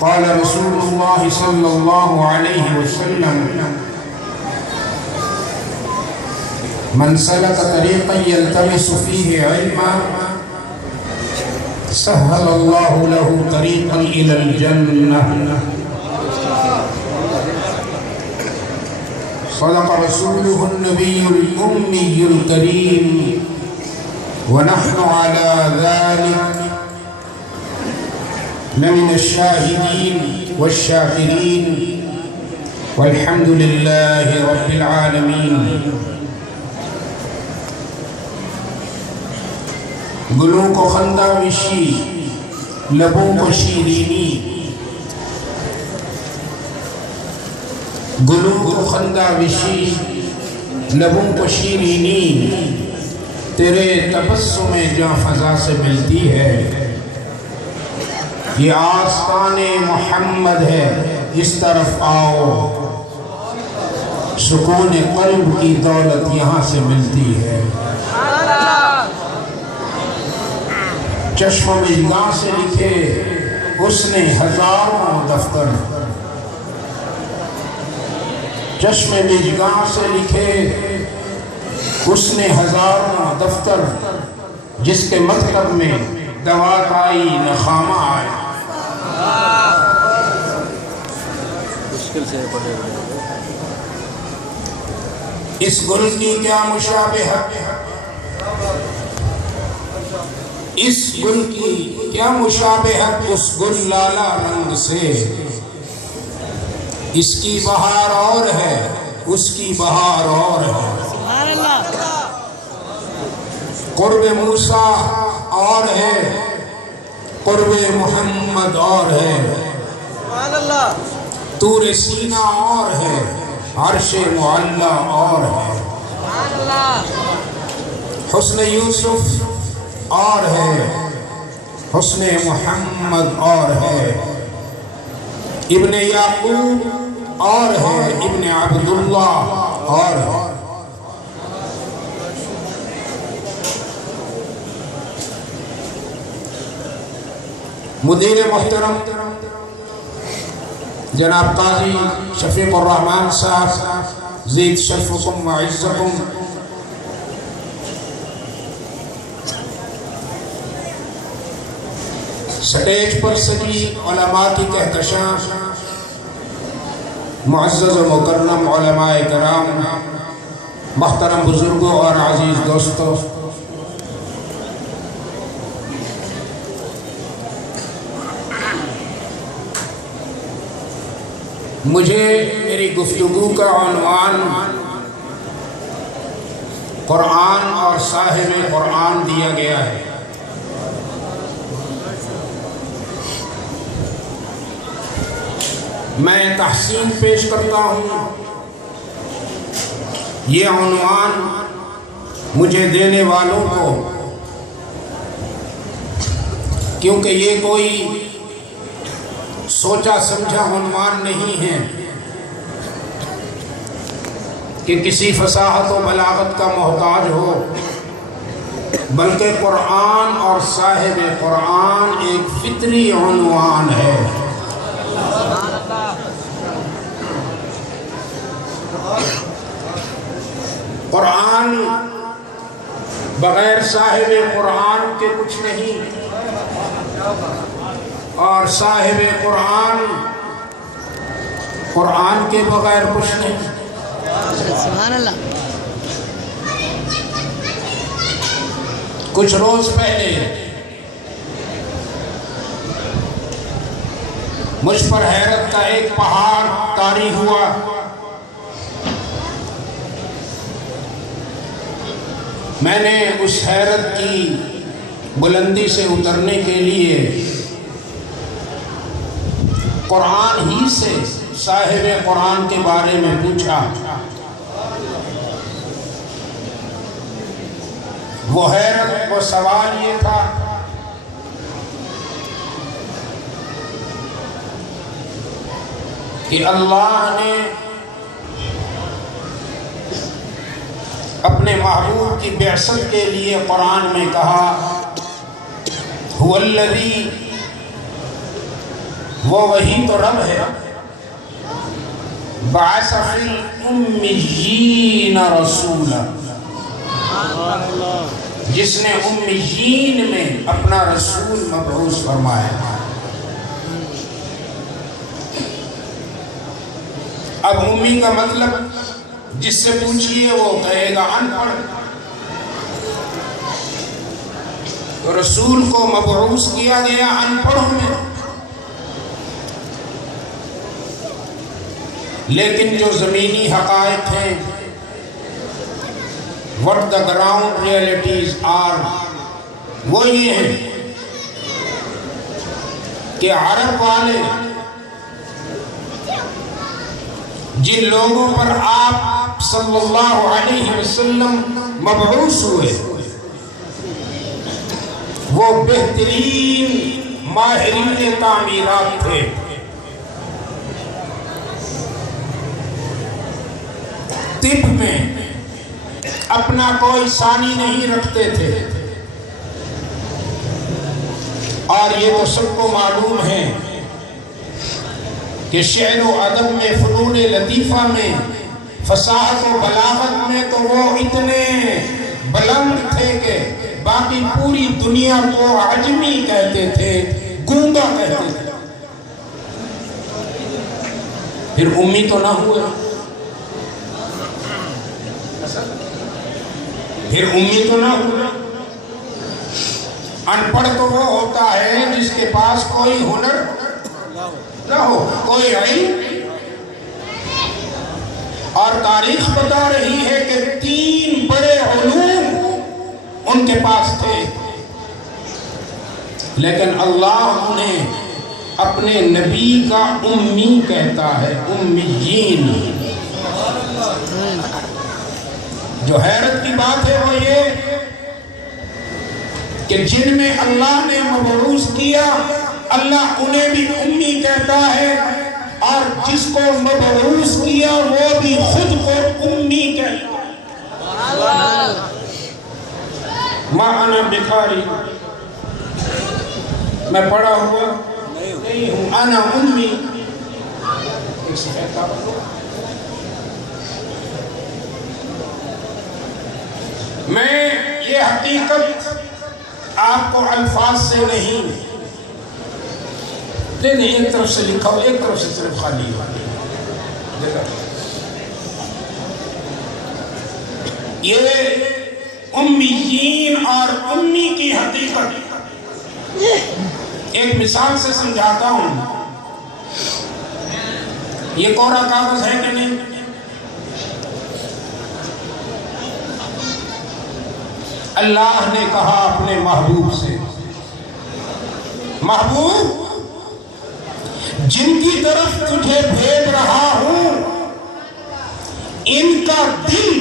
قال رسول الله صلى الله عليه وسلم من سلك طريقا يلتمس فيه علما سهل الله له طريقا إلى الجنة. صدق رسوله النبي الأمي الكريم ونحن على ذلك لمن الشاهدين والشاكرين والحمد لله رب العالمين. گلوں کو خندہ وشی، لبوں کو شیرینی، گلوں کو خندہ وشی، لبوں کو شیرینی، تیرے تبسم جاں فضا سے ملتی ہے. یہ آستان محمد ہے، اس طرف آؤ، سکون قلب کی دولت یہاں سے ملتی ہے. چشم مژگاں سے لکھے اس نے ہزاروں دفتر، چشم مژگاں سے لکھے اس نے ہزاروں دفتر، جس کے مطلب میں دوات آئی نخامہ آئے. اس گل کی کیا مشابہت، اس گل کی کیا مشابہت اس گل لالا رنگ سے. اس کی بہار اور ہے، اس کی بہار اور ہے. قرب موسیٰ اور ہے، قرب محمد اور ہے. طور سینہ اور ہے، عرش معلیٰ اور ہے. حسن یوسف اور ہے، حسن محمد اور ہے. ابن یعقوب اور ہے، ابن عبداللہ اور ہے. مدیر محترم جناب قاضی شفیق الرحمن صاحب، زید شرفکم و عزکم. سٹیج پر سجی علماء کی کہکشاں، معزز و مکرم علماء کرام، محترم بزرگوں اور عزیز دوستوں، مجھے میری گفتگو کا عنوان قرآن اور صاحب قرآن دیا گیا ہے. میں تحسین پیش کرتا ہوں یہ عنوان مجھے دینے والوں کو، کیونکہ یہ کوئی سوچا سمجھا عنوان نہیں ہے کہ کسی فصاحت و بلاغت کا محتاج ہو، بلکہ قرآن اور صاحب قرآن ایک فطری عنوان ہے. قرآن بغیر صاحب قرآن کے کچھ نہیں، اور صاحب قرآن قرآن کے بغیر کچھ نہیں. سبحان اللہ. کچھ روز پہلے مجھ پر حیرت کا ایک پہاڑ طاری ہوا. میں نے اس حیرت کی بلندی سے اترنے کے لیے قرآن ہی سے صاحب قرآن کے بارے میں پوچھا. وہ حیرت، وہ سوال یہ تھا کہ اللہ نے اپنے محبوب کی بعثت کے لیے قرآن میں کہا هو الذی وہ وہی تو رب ہے، بعث فی الامیین رسولا، جس نے امیین میں اپنا رسول مبعوث فرمایا۔ اب امی کا مطلب جس سے پوچھئے وہ کہے گا ان پڑھ۔ تو رسول کو مبعوث کیا گیا ان پڑھوں میں، لیکن جو زمینی حقائق ہیں، what the ground realities are، وہ یہ ہیں کہ عرب والے جن لوگوں پر آپ صلی اللہ علیہ وسلم مبعوث ہوئے وہ بہترین ماہرین تعمیرات تھے۔ طب میں اپنا کوئی ثانی نہیں رکھتے تھے، اور یہ تو سب کو معلوم ہے کہ شعر و ادب میں، فنون لطیفہ میں، فصاحت و بلاغت میں تو وہ اتنے بلند تھے کہ باقی پوری دنیا کو عجمی کہتے تھے، گونگا کہتے تھے۔ پھر امی تو نہ ہوئے، پھر امی تو نہ ہوئے۔ ان پڑھ تو وہ ہوتا ہے جس کے پاس کوئی ہنر نہ ہو، کوئی علم۔ اور تاریخ بتا رہی ہے کہ 3 بڑے علوم ان کے پاس تھے، لیکن اللہ انہیں اپنے نبی کا امی کہتا ہے، امیین۔ جو حیرت کی بات ہے وہ یہ کہ جن میں اللہ نے مبعوث کیا اللہ انہیں بھی امی کہتا ہے، اور جس کو مبعوث کیا وہ بھی خود کو امی کہتا ہے۔ ما انا بخاری، میں پڑھا ہوا نہیں ہوں، انا امی۔ میں یہ حقیقت آپ کو الفاظ سے نہیں، نہیں ایک طرف سے لکھا ہو، ایک طرف سے صرف خالی ہو۔ یہ امیین اور امی کی حقیقت ایک مثال سے سمجھاتا ہوں۔ یہ کوڑا کاغذ ہے کہ نہیں؟ اللہ نے کہا اپنے محبوب سے، محبوب جن کی طرف تجھے بھیج رہا ہوں ان کا دل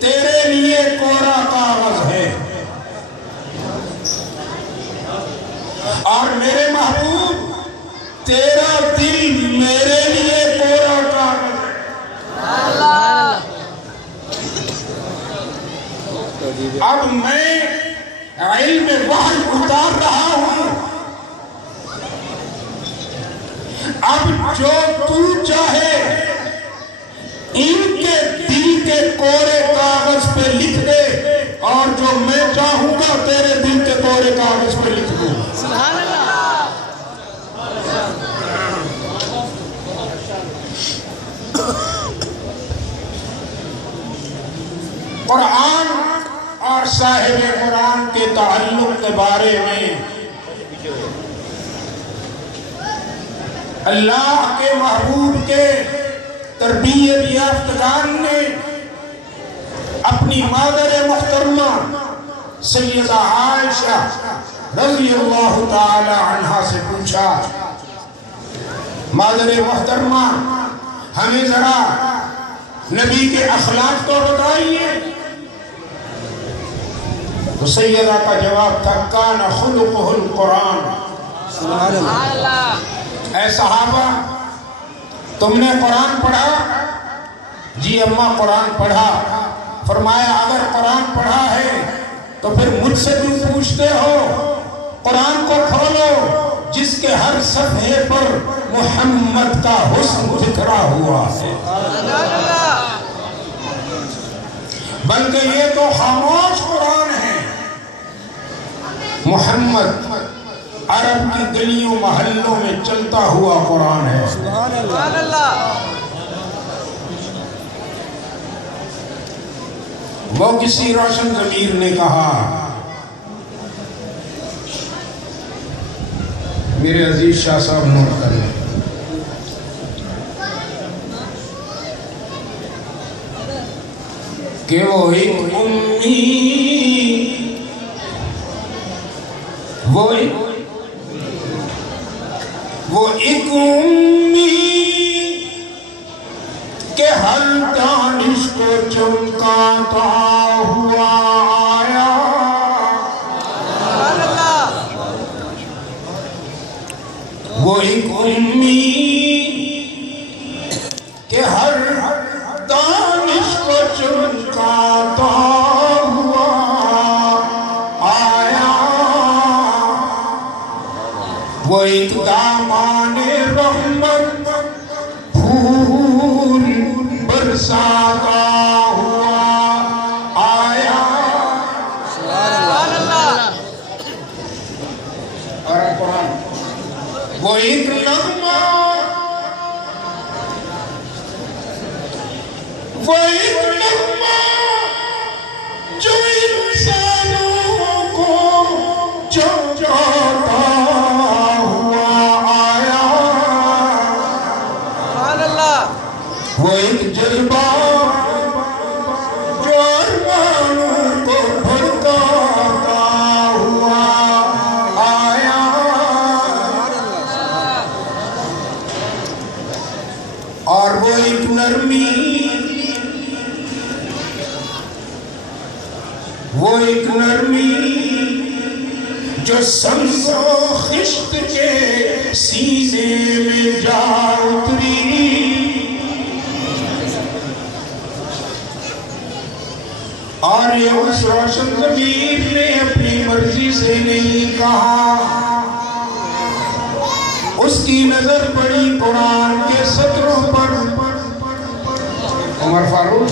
تیرے لیے کوڑا کاغذ ہے، اور میرے محبوب تیرا دل میرے لیے کوڑا کاغذ ہے۔ اب میں علم وحی اتار رہا ہوں، اب جو تو چاہے ان کے دل کے کوڑے کاغذ پہ لکھ دے، اور جو میں چاہوں گا تیرے دل کے کوڑے کاغذ پہ لکھ دوں۔ سبحان اللہ۔ قرآن اور صاحب قرآن کے تعلق کے بارے میں اللہ کے محبوب کے تربیت یافتگان نے اپنی مادر محترمہ سیدہ عائشہ رضی اللہ تعالی عنہا سے پوچھا، مادر محترمہ ہمیں ذرا نبی کے اخلاق تو بتائیے۔ تو سیدہ کا جواب تھا، کان خلقہ القرآن۔ سبحان اللہ۔ اے صحابہ تم نے قرآن پڑھا؟ جی اماں قرآن پڑھا۔ فرمایا اگر قرآن پڑھا ہے تو پھر مجھ سے کیوں پوچھتے ہو؟ قرآن کو کھولو، جس کے ہر ہر صفحے پر محمد کا حسن بکھرا ہوا ہے۔ بلکہ یہ تو خاموش قرآن ہے۔ محمد عرب کی گلیوں محلوں میں چلتا ہوا قرآن ہے۔ سبحان اللہ۔ وہ کسی روشن ضمیر نے کہا، میرے عزیز شاہ صاحب نوٹ کر لیں، کہ وہ ایک امی، وہ ایک امی کہ ہر دانش کو چمکاتا ہوا آیا۔ وہ ایک امی کہ ہر دانش کو چمکاتا ہوا آیا۔ وہ ایک دامان رحمت پھول برساتا ہوا آیا۔ اور قرآن وہ ایک نغمہ، وہ ایک نغمہ جو انسانوں کو جگاتا ہوا آیا۔ وہ ایک جذبہ جو ارمانوں کو بھڑکاتا ہوا آیا۔ اور وہ ایک نرمی، وہ ایک نرمی جو سنگ و خشت کے سینے میں جا اتری۔ اور یہ اس روشن ضمیر نے اپنی مرضی سے نہیں کہا، اس کی نظر پڑی قرآن کے سطروں پر، عمر فاروق،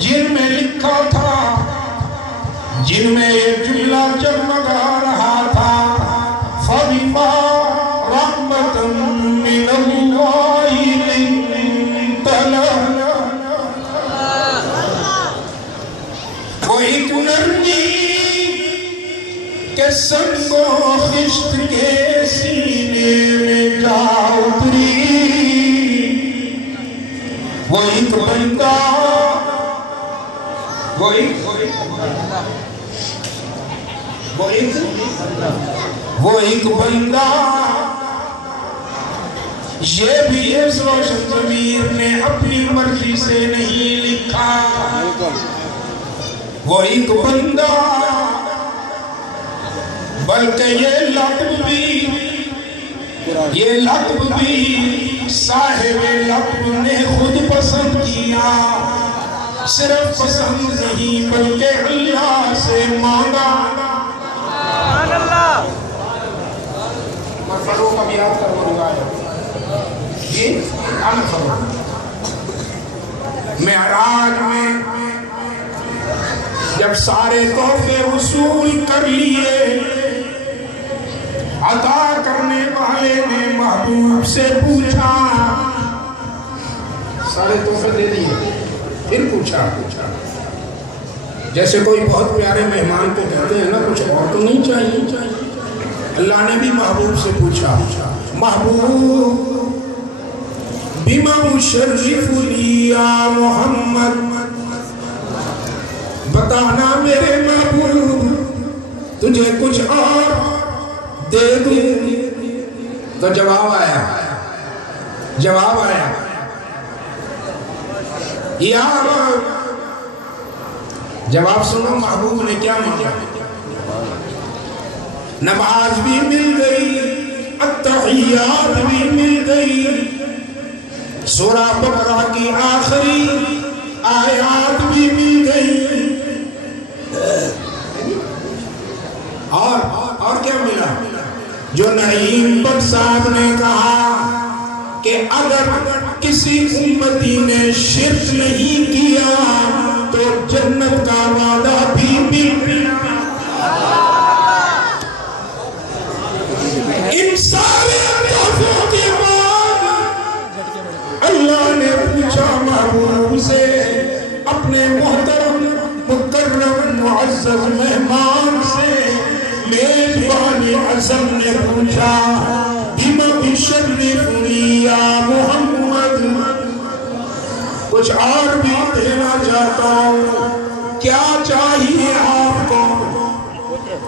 جن میں لکھا تھا، جن میں یہ جملہ جگمگا رہا تھا، فَبِمَا رَحْمَةً مِّنَ اللَّهِ لِنتَ لَنَا۔ وہ ایک نرمی کہ سنگ و خشت کے سینے میں جا اتری۔ وہ ایک بندہ، وہ ایک بندہ، یہ بھی اس روشن ضمیر نے اپنی مرضی سے نہیں لکھا۔ وہ ایک بندہ، بلکہ یہ لقب بھی صاحب لقب نے خود پسند کیا، صرف پسند نہیں بلکہ اللہ سے مانگا۔ فروغ اب یاد کر وہ روایت، یہ آنا فروغ معراج میں جب سارے تحفے وصول کر لیے، عطا کرنے والے نے محبوب سے پوچھا، سارے تحفے دے دیے، پھر پوچھا جیسے کوئی بہت پیارے مہمان کو کہتے ہیں نا، کچھ اور تو نہیں چاہیے۔ اللہ نے بھی محبوب سے پوچھا، محبوب بما اشرف لی یا محمد، بتانا میرے محبوب تجھے کچھ اور دے دوں؟ تو جواب آیا یا رب، جواب سنو محبوب نے کیا مانگا۔ نماز بھی مل گئی، التحیات بھی مل گئی، سورہ بقرہ کی آخری آیات بھی مل گئی، اور کیا ملا؟ جو نعیم بخش صاحب نے کہا کہ اگر کسی امتی نے شرک نہیں کیا تو جنت کا وعدہ بھی مل گیا۔ ان سارے تحفوں کے بعد اللہ نے پوچھا محبوب سے، اپنے محترم مکرم معزز مہمان سے، میزبان اعظم نے پوچھا بما بشرفنی یا محمد، کچھ اور بھی دینا چاہتا ہوں، کیا چاہیے آپ کو؟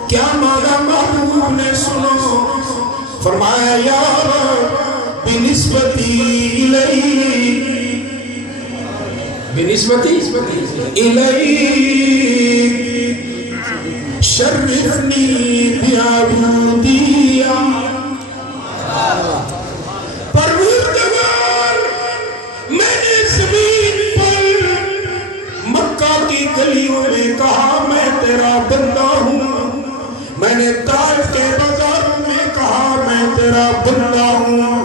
کیا مانگا محبوب نے؟ سنو، فرمایا یا رب بنسبتی الیک، بنسبتی الیک شرفنی بعبودیہ، پروردگار میں نے زمین پر مکہ کی گلیوں میں کہا میں تیرا بندہ ہوں، میں نے طائف کے بازاروں میں کہا میں تیرا بندہ ہوں،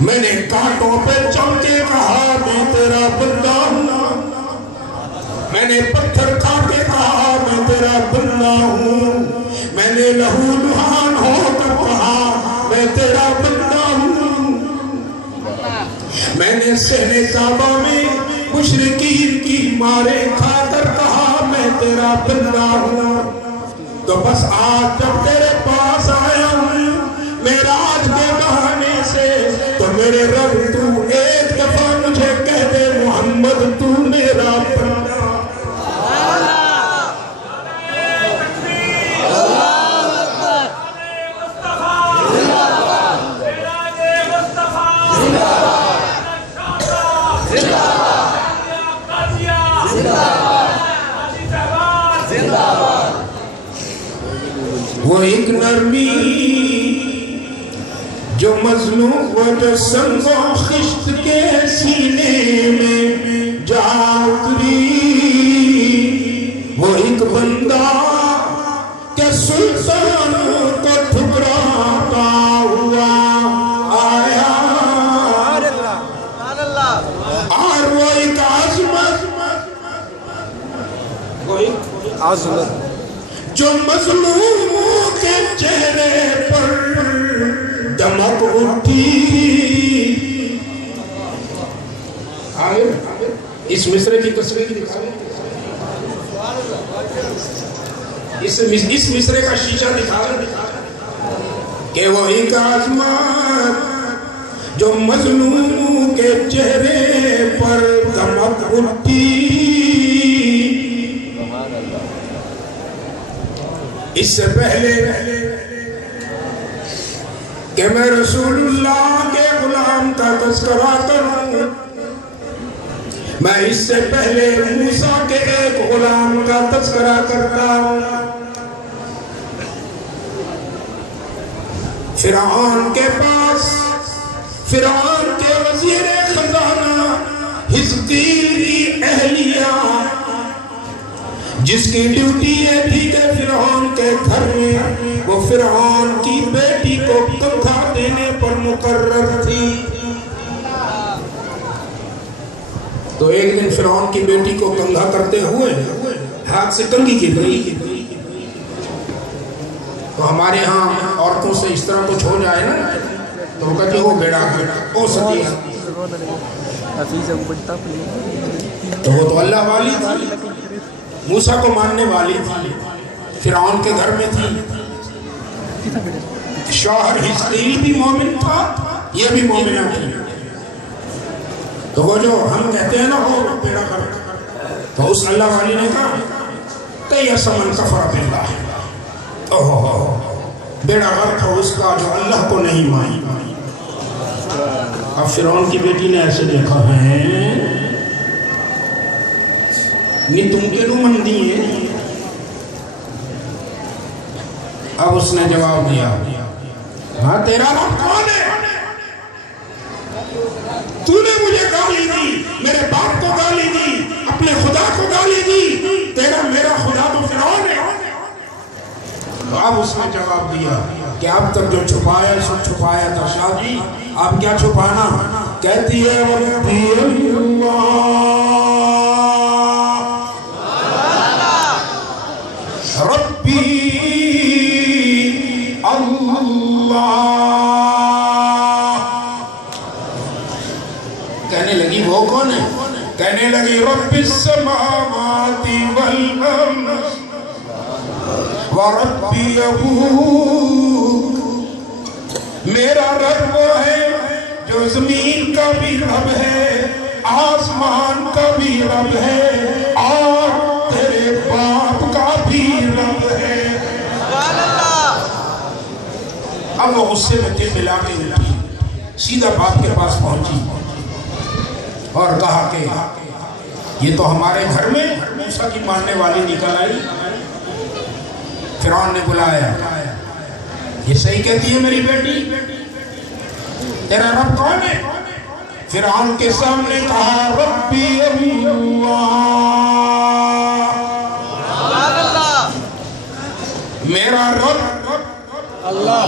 میں نے کانٹوں پہ چل کے کہا میں تیرا بندہ ہوں، میں نے پتھر کھا کے کہا میں تیرا بندہ ہوں، میں نے لہو لہان ہو کر کہا میں تیرا بندہ ہوں، میں نے صحن کعبہ میں مشرکین کی مارے کھا کر کہا میں تیرا بندہ ہوں۔ تو بس آج جب تیرے پاس آیا ہوں معراج کے بہانے سے، تو میرے رب تو ایک دفعہ مجھے کہہ دے محمد تو میرا بندہ۔ وہ ایک نرمی جو مظلوم و جو سنگ و خشت کے سینے میں جا اتری، وہ ایک بندہ کہ سلطان کو ٹھکراتا ہوا آیا، اور وہ ایک عظمت جو مظلوموں کے چہرے پر دمک اٹھی۔ اس مصرے کی تصویر دکھا، اس مصرے کا شیشہ دکھا کہ وہ ایک عظمت جو مظلوموں کے چہرے پر دمک اٹھی، اس سے پہلے کہ میں رسول اللہ کے غلام کا تذکرہ کروں، میں اس سے پہلے موسیٰ کے ایک غلام کا تذکرہ کرتا ہوں۔ فرعون کے پاس، فرعون کے وزیر خزانہ حزقیل کی اہلیہ، جس کی ڈیوٹی یہ تھی کہ فرعون کے گھر میں وہ فرعون کی بیٹی کو کنگھا دینے پر مقرر تھی، تو ایک دن فرعون کی بیٹی کو کنگھا کرتے ہوئے ہاتھ سے کنگھی گر گئی۔ تو ہمارے ہاں عورتوں سے اس طرح کچھ ہو جائے نا تو وہ کہتے ہو بیڑا او ستی، تو وہ تو اللہ والی تھی، موسیٰ کو ماننے والی تھی، فرعون کے گھر میں تھی، شوہر حزقیل بھی مومن تھا، یہ بھی مومنہ تھی، تو وہ جو ہم کہتے ہیں نا وہ بیڑا غرق، تو اس اللہ والی نے کہا تیأس من کفر باللہ، بیڑا غرق ہو اس کا جو اللہ کو نہیں مانی۔ اب فرعون کی بیٹی نے ایسے دیکھا ہے نہیں تم کے رو من دیئے، اب اس نے جواب دیا ہاں تیرا رب کون ہے؟ تو نے مجھے گالی دی، میرے باپ کو گالی دی، اپنے خدا کو گالی دی، تیرا میرا خدا تو فرعون ہے۔ اب اس نے جواب دیا کہ اب تک جو چھپایا سو چھپایا تھا شاہ جی، آپ کیا چھپانا؟ کہتی ہے ربی اللہ، ربی اللہ۔ کہنے لگی وہ کون ہے؟ کہنے لگی رب السماوات والارض وربی ابوک، میرا رب وہ ہے جو زمین کا بھی رب ہے، آسمان کا بھی رب ہے، اور تیرے باپ کا بھی رب ہے۔ اب وہ غصے میں دل ملا کے اٹھی، سیدھا باپ کے پاس پہنچی اور کہا کہ یہ تو ہمارے گھر میں موسیٰ کی ماننے والی نکل آئی۔ فرعون نے بلایا، یہ صحیح کہتی ہے میری بیٹی، تیرا رب کون ہے؟ فرعون کے سامنے کہا ربی اللہ، میرا رب اللہ۔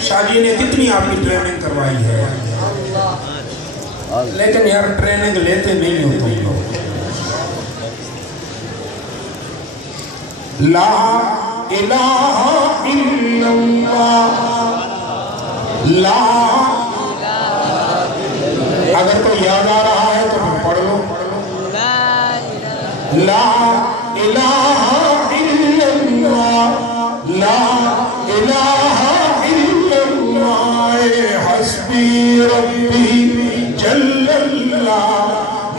شاہ جی نے کتنی آپ کی ٹریننگ کروائی ہے، لیکن یار ٹریننگ لیتے نہیں ہو تم لوگ۔ لا الہ الا اللہ، لا، اگر تو یاد آ رہا ہے تو پڑھ لو، لا الہ الا اللہ، لا الہ الا اللہ، حسبی ربی جل اللہ،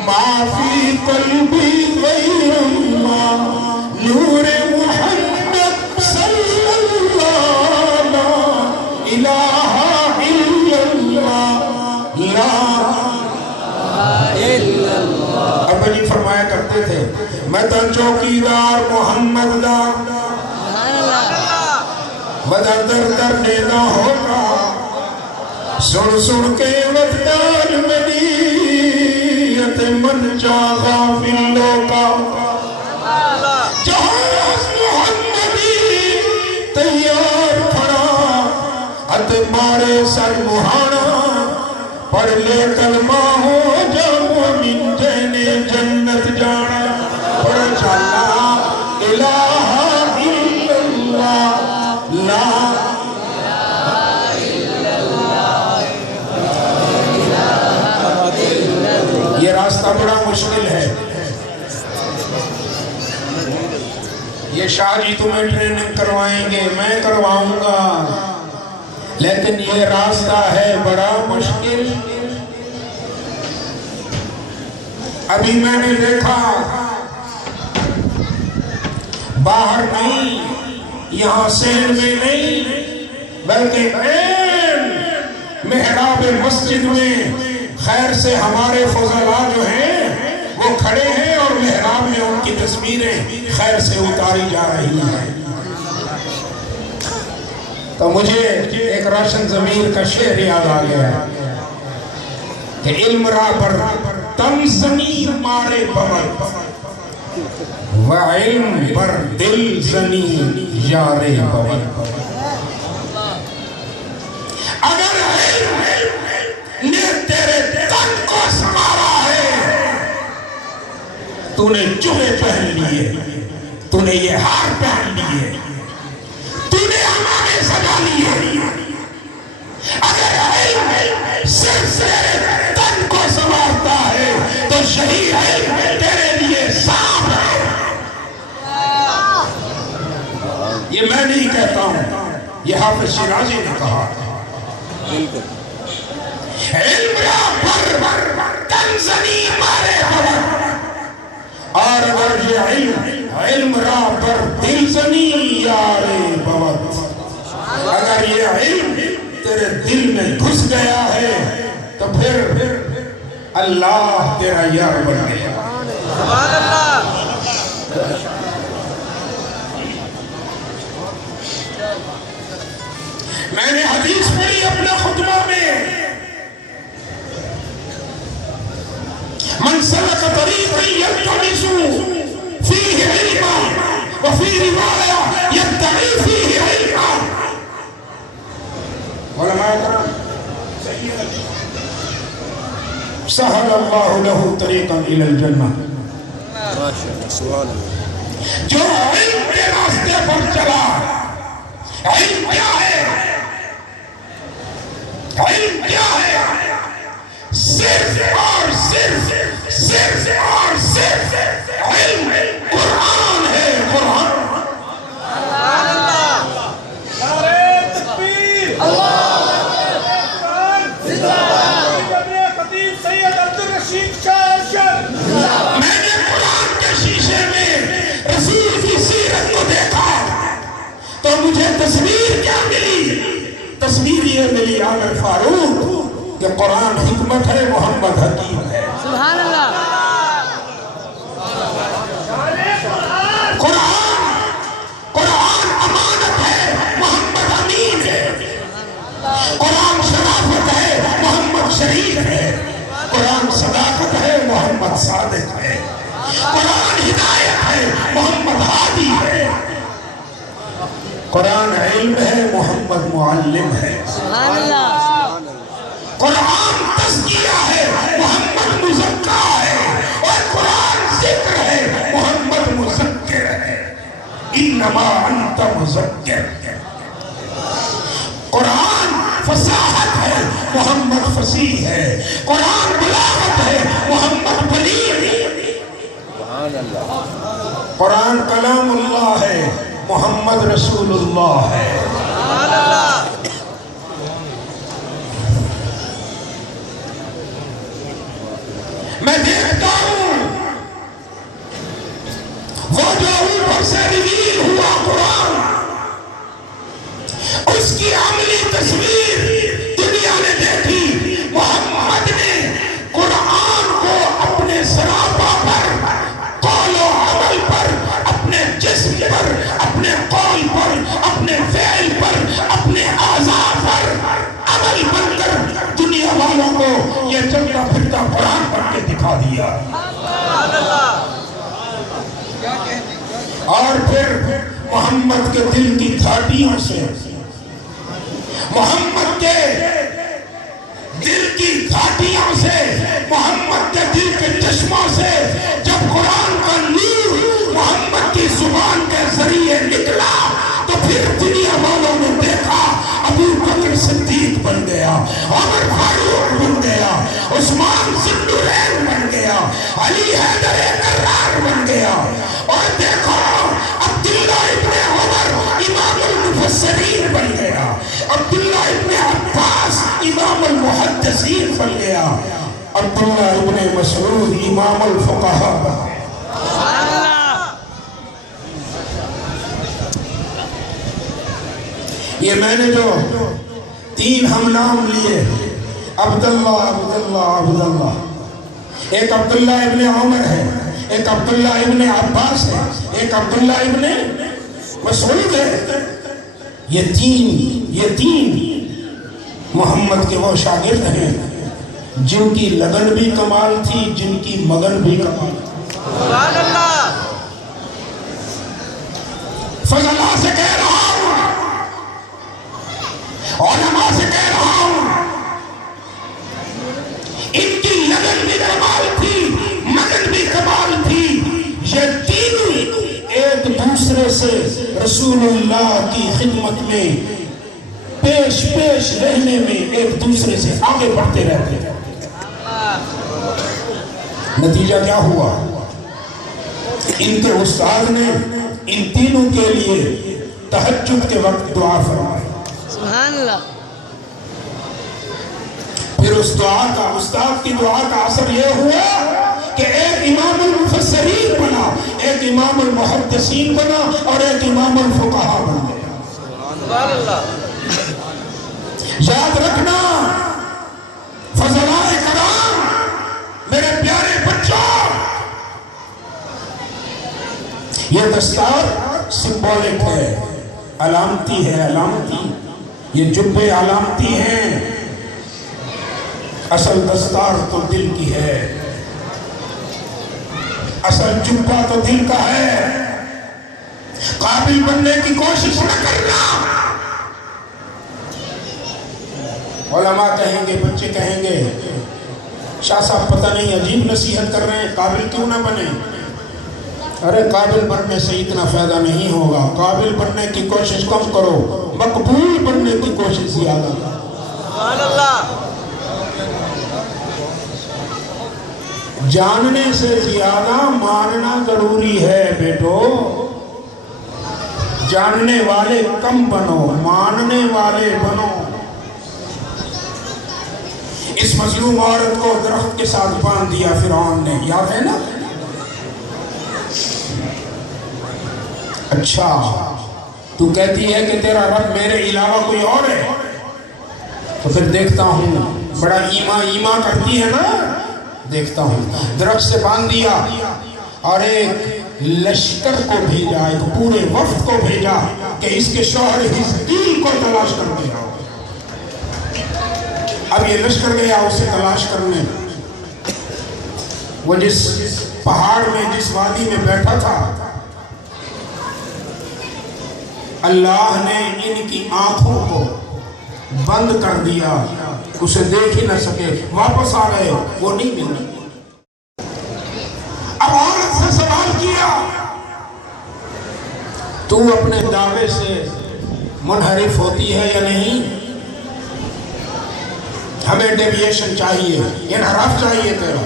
ما فی قلبی غیر اللہ، نور محمد صلی اللہ، لا الہ الا اللہ، لا الا اللہ۔ ابا جی فرمایا کرتے تھے میں تو چوکیدار محمد دا ودا در در دینا ہوگا، سن سن کے وجدان مدیت من جا غافلوں کا، جہاز محمدی تیار کھڑا، ات مارے سر مہانا، پڑھ لے کلمہ ہو جا مومن جینے جنت جانا، پڑھ لا الہ الا اللہ، لا یہ راستہ بڑا مشکل ہے، یہ شاہ جی تمہیں ٹریننگ کروائیں گے، میں کرواؤں گا، لیکن یہ راستہ ہے بڑا مشکل۔ ابھی میں نے دیکھا باہر نہیں، یہاں سین میں نہیں، بلکہ محراب مسجد میں خیر سے ہمارے فضلاء جو ہیں وہ کھڑے ہیں، اور محراب میں ان کی تصویریں خیر سے اتاری جا رہی ہیں۔ تو مجھے ایک روشن ضمیر کا شعر یاد آ گیا کہ علم را بر تن زنی مارے بمر، وعلم بر دل زنی یارے بمر۔ اگر علم نے تیرے تن کو سنوارا ہے، تو نے جوڑے پہن لیے، تو نے یہ ہار پہن لیے، تو نے ہمارے سجا لیے۔ اگر علم صرف تیرے تن کو سنوارتا ہے تو شہید علم تیرے لیے صاف ہے۔ یہ میں نہیں کہتا ہوں، یہ حافظ شیرازی نے کہا، علم را بر تن زنی مارے بمر، اور اگر یہ علم را بر دل زنی یارے بمر، اگر یہ علم تیرے دل میں گھس گیا ہے تو پھر اللہ تیرا یار بن گیا۔ سبحان اللہ۔ میں نے حدیث پڑھی اپنے خطبہ میں، من سلک طریقا یلتمس فیہ علما وفي رواية يدعي فيه علما. علماء کرام سهل الله له طريقا إلى الجنة. جو علم کے راستے پر چلا، علم کیا ہے؟ علم کیا ہے؟ صرف اور صرف علم قرآن ہے. قرآن. نعرہ تکبیر، اللہ اکبر، زندہ باد خطیب سید عبدالرشید شاہ ارشد. میں نے قرآن کے شیشے میں رسول کی سیرت کو دیکھا تو مجھے تصویر کیا ملی؟ تصویر یہ ملی عامر فاروق کہ قرآن حکمت ہے، محمد حکیم ہے. سبحان اللہ. قرآن امانت ہے، محمد امین ہے. قرآن شرافت ہے، محمد شریف ہے. قرآن صداقت ہے، محمد صادق ہے. قرآن ہدایت ہے، محمد ہادی ہے. قرآن علم ہے، محمد معلم ہے. سبحان اللہ. قرآن تزکیہ ہے، محمد مزکہ ہے. اور قرآن ذکر ہے، محمد مذکر ہے. انما انت مذکر. قرآن فصاحت ہے، محمد فصیح ہے. قرآن بلاغت ہے، محمد بلیغ ہے. قرآن کلام اللہ ہے، محمد رسول اللہ ہے. میں دیکھتا ہوں وہ جو اوپر سے ریویل ہوا قرآن، اس کی عملی تصویر دنیا نے دیکھی. محمد نے قرآن کو اپنے سراپا پر، قول و عمل پر، اپنے جسم پر، اپنے قول پر، اپنے فعل پر، اپنے اعضاء پر عمل بن کر دنیا والوں کو یہ چلتا پھرتا قرآن پڑھ کے دکھا دیا. اور پھر محمد کے دل کی گھاٹیوں سے، محمد کے دل کی گھاٹیوں سے، محمد کے دل کے چشموں سے جب قرآن کا نور محمد کی زبان کے ذریعے نکلا تو پھر دنیا والوں نے دیکھا ابو بکر صدیق بن گیا، عمر فاروق بن گیا، عثمان ذوالنورین بن گیا، علی حیدر کرار بن گیا. اور دیکھو عبداللہ ابن عمر امام المفسرین بن گیا، عبداللہ ابن عباس امام المحدثین بن گیا، عبداللہ ابن مسعود امام الفقہاء بن گیا. یہ میں نے جو 3 ہم نام لیے، عبداللہ عبداللہ عبداللہ، ایک عبداللہ ابن عمر ہے، ایک عبداللہ ابن عباس ہے، ایک عبداللہ ابن مسعود ہے. یہ تین محمد کے وہ شاگرد ہیں جن کی لگن بھی کمال تھی، جن کی مگن بھی کمال تھی. سبحان اللہ. فضلہ سے کہہ رہا ہوں، علماء سے کہہ رہا ہوں، ان کی لگن بھی کمال تھی، مگن بھی کمال تھی. یہ تینوں ایک دوسرے سے رسول اللہ کی خدمت میں پیش رہنے میں ایک دوسرے سے آگے بڑھتے رہتے ہیں. نتیجہ کیا ہوا؟ ان کے استاد نے ان تینوں کے لیے تہجد کے وقت دعا فرمائی. سبحان اللہ. پھر اس دعا کا، استاد کی دعا کا اثر یہ ہوا کہ ایک امام المفسرین بنا، ایک امام المحدثین بنا اور ایک امام الفقہاء بن گیا. سبحان اللہ. یاد رکھنا فضلائے کرام، میرے پیارے بچوں، یہ دستار سمبولک ہے، علامتی ہے. علامتی یہ جبے علامتی ہیں، اصل دستار تو دل کی ہے، اصل جبہ تو دل کا ہے. قابل بننے کی کوشش نہ کرنا. علماء کہیں گے، بچے کہیں گے شاہ صاحب پتہ نہیں عجیب نصیحت کر رہے ہیں، قابل کیوں نہ بنے؟ ارے قابل بننے سے اتنا فائدہ نہیں ہوگا. قابل بننے کی کوشش کم کرو، مقبول بننے کی کوشش زیادہ کرو. سبحان اللہ. جاننے سے زیادہ ماننا ضروری ہے بیٹو. جاننے والے کم بنو، ماننے والے بنو. اس مظلوم عورت کو درخت کے ساتھ باندھ دیا فرعون نے، یاد ہے نا؟ اچھا تو کہتی ہے کہ تیرا رب میرے علاوہ کوئی اور ہے، تو پھر دیکھتا ہوں. بڑا ایما کرتی ہے نا، دیکھتا ہوں. درخت سے باندھ دیا اور ایک لشکر کو بھیجا، ایک پورے وفد کو بھیجا کہ اس کے شوہر حزقیل کو تلاش کر کے آؤ. اب یہ لشکر گیا اسے تلاش کرنے. وہ جس پہاڑ میں، جس وادی میں بیٹھا تھا، اللہ نے ان کی آنکھوں کو بند کر دیا، اسے دیکھ ہی نہ سکے. واپس آ گئے، وہ نہیں ملا. اب عورت سے سوال کیا، تو اپنے دعوے سے منحرف ہوتی ہے یا نہیں؟ ہمیں ڈیویشن چاہیے، انحراف چاہیے تیرا.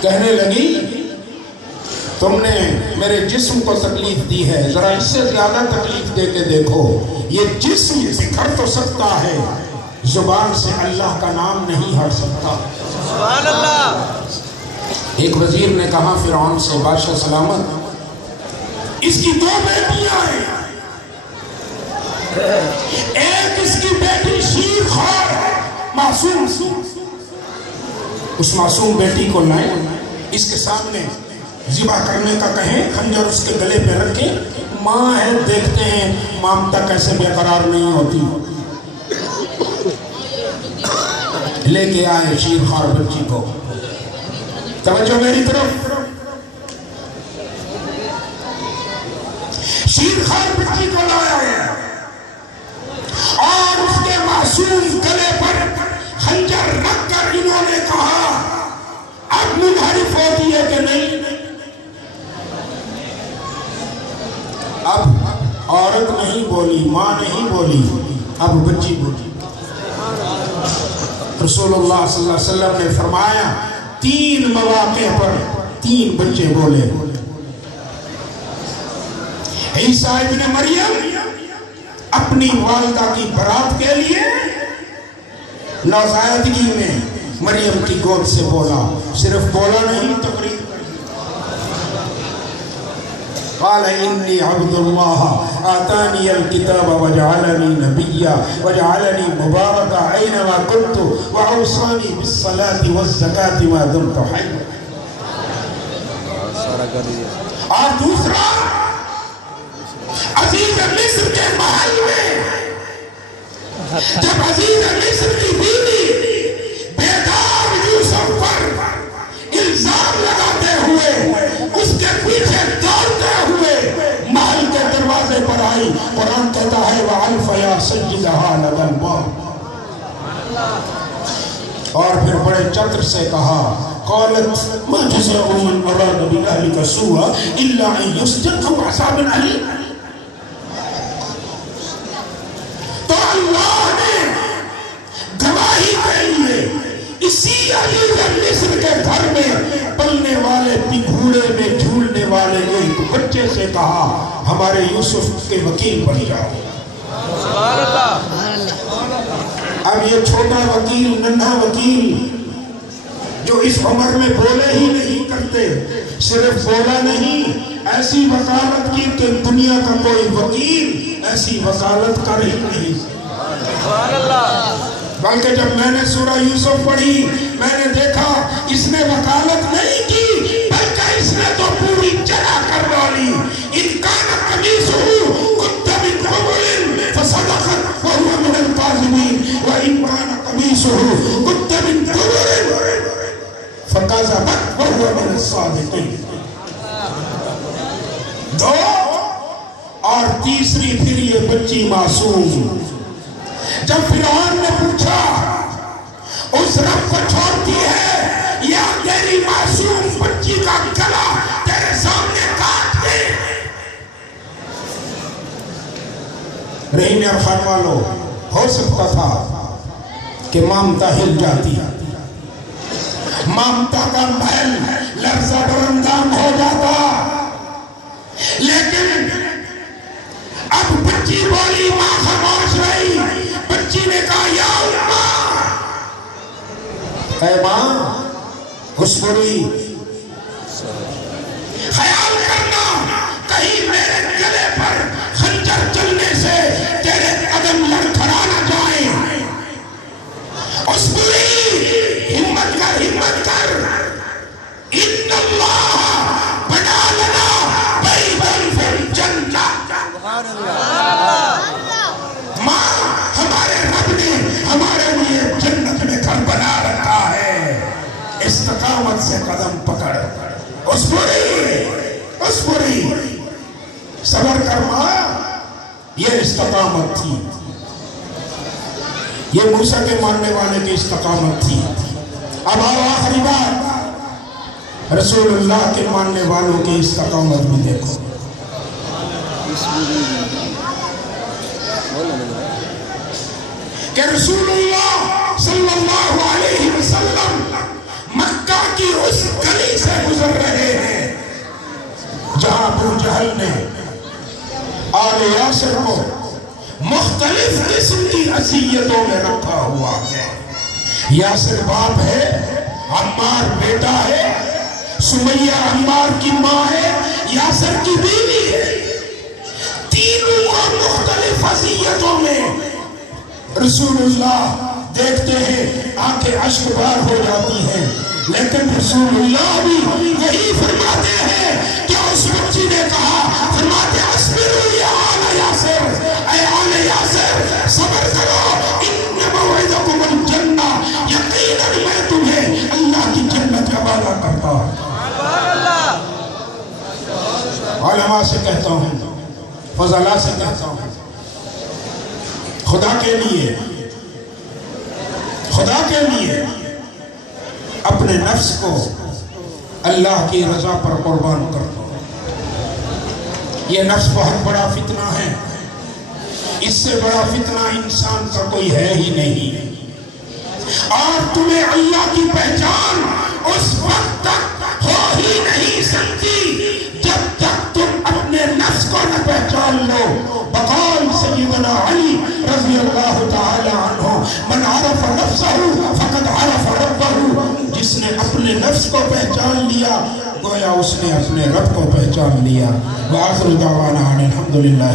کہنے لگی تم نے میرے جسم کو تکلیف دی ہے، ذرا اس سے زیادہ تکلیف دے کے دیکھو. یہ جسم بکھر تو سکتا ہے، زبان سے اللہ کا نام نہیں ہٹ سکتا. سبحان اللہ. ایک وزیر نے کہا فرعون سے، بادشاہ سلامت، اس کی 2 بیٹیاں ہیں، ایک اس کی بیٹی شیر خوار ہے، معصوم. اس معصوم بیٹی کو لائیں، اس کے سامنے ذبح کرنے کا کہیں، خنجر اس کے گلے پہ رکھیں. ماں ہے، دیکھتے ہیں مامتا کیسے بے قرار نہیں ہوتی. لے کے آئے شیر خوار بچی کو. توجہ میری طرف. شیر خوار بچی کو لایا ہے اور اس کے معصوم گلے پر خنجر رکھ کر انہوں نے کہا اب منحرف ہوتی ہے کہ نہیں؟ اب عورت نہیں بولی، ماں نہیں بولی، اب بچی بولی. رسول اللہ صلی اللہ علیہ وسلم نے فرمایا 3 مواقع پر 3 بچے بولے. عیسیٰ ابن مریم اپنی والدہ کی برات کے لیے نوزائیدگی میں مریم کی گود سے بولا. صرف بولا نہیں، تقریر. قال انی عبد اللہ آتانی الکتاب وجعلنی نبیا وجعلنی مبارکا اینما کنت واوصانی بالصلاة والزکاة ما دمت حیا. اور دوسرا، عزیز مصر کے محل میں جب عزیز مصر کی بیوی بیدار یوسف پر الزام لگاتے ہوئے اس کے پیچھے دوڑتے ہوئے محل کے دروازے پر آئی، قرآن کہتا ہے وَعَلْفَ يَا سَيِّدَهَا لَدَى الْبَابِ. اور پھر بڑے چتر سے کہا قالت ما جزاء من اراد بأهلك سوءا الا ان يسجن او عذاب الیم. تو اللہ نے گواہی کے لیے اسی عزیز مصر کے گھر میں پلنے والے پگھوڑے میں جھولنے والے ایک بچے سے کہا ہمارے یوسف کے وکیل بن جاؤ. سبحان اللہ. اب یہ چھوٹا وکیل، ننھا وکیل جو اس عمر میں بولے ہی نہیں کرتے، صرف بولا نہیں، ایسی وکالت کی کہ دنیا کا کوئی وکیل ایسی وکالت کر ہی نہیں. سبحان اللہ. بلکہ جب میں نے سورہ یوسف پڑھی میں نے دیکھا اس نے وکالت نہیں کی بلکہ اس نے تو پوری چڑھا کر ڈالی. ان کان قمیصہ قد من قبل فصدقت وهو من الكاذبین وان کان قمیصہ قد من دبر فكذبت وهو من الصادقین. دو تیسری پھر یہ بچی معصوم. جب فرعون نے پوچھا اس رب کو چھوڑتی ہے یا تیری معصوم بچی کا گلا تیرے سامنے کاٹ دے. رحیم اور خان والو، ہو سکتا تھا کہ مامتا ہل جاتی، مامتا کا محل لرزہ درندام ہو جاتا، لیکن اب بچی بولی، ماں خاموش رہی. بچی نے کہا یا اماں، اے ماں اصبری، خیال کرنا کہیں میرے گلے پر خنجر چلنے سے تیرے قدم لڑکھڑا نہ جائیں. اصبری، ہمت کر، ہمت کر. ان اللہ بنا لنا بیتن فی الجنہ. ماں، ہمارے رب نے ہمارے لیے جنت میں گھر بنا رکھا ہے. استقامت سے قدم پکڑ. اصبری، اصبری، صبر کر ماں. یہ استقامت تھی، یہ موسیٰ کے ماننے والے کی استقامت تھی. اب آؤ آخری بات، رسول اللہ کے ماننے والوں کی استقامت بھی دیکھو. کہ رسول اللہ صلی اللہ علیہ وسلم مکہ کی اس گلی سے گزر رہے ہیں جہاں ابو جہل نے آل یاسر کو مختلف قسم کی اذیتوں میں رکھا ہوا ہے. یاسر باپ ہے، عمار بیٹا ہے، سمیہ عمار کی ماں ہے، یاسر کی بیوی ہے. تینوں کو مختلف اذیتوں میں رسول اللہ دیکھتے ہیں، آنکھیں اشک بار ہو جاتی ہیں. لیکن رسول اللہ بھی یہی فرماتے ہیں کہ اس بچی نے کہا، فرماتے اصبروا یا آل یاسر، اے آل یاسر صبر کرو، ان موعدکم الجنہ، یقیناً میں تمہیں اللہ کی جنت کا وعدہ کرتا ہوں. علماء سے کہتا ہوں، فضلاء سے کہتا ہوں، خدا کے لیے، خدا کے لیے اپنے نفس کو اللہ کی رضا پر قربان کر دو. یہ نفس بہت بڑا فتنہ ہے، اس سے بڑا فتنہ انسان کا کوئی ہے ہی نہیں. اور تمہیں اللہ کی پہچان اس وقت تک ہو ہی نہیں سکتی جب تک تم اپنے نفس کو نہ پہچان لو. بقول سیدنا علی رضی اللہ تعالی عنہ، من عرف نفسہ فقد عرف ربہ. جس نے اپنے نفس کو پہچان لیا گویا اس نے اپنے رب کو پہچان لیا. وآخر دعوانا الحمدللہ.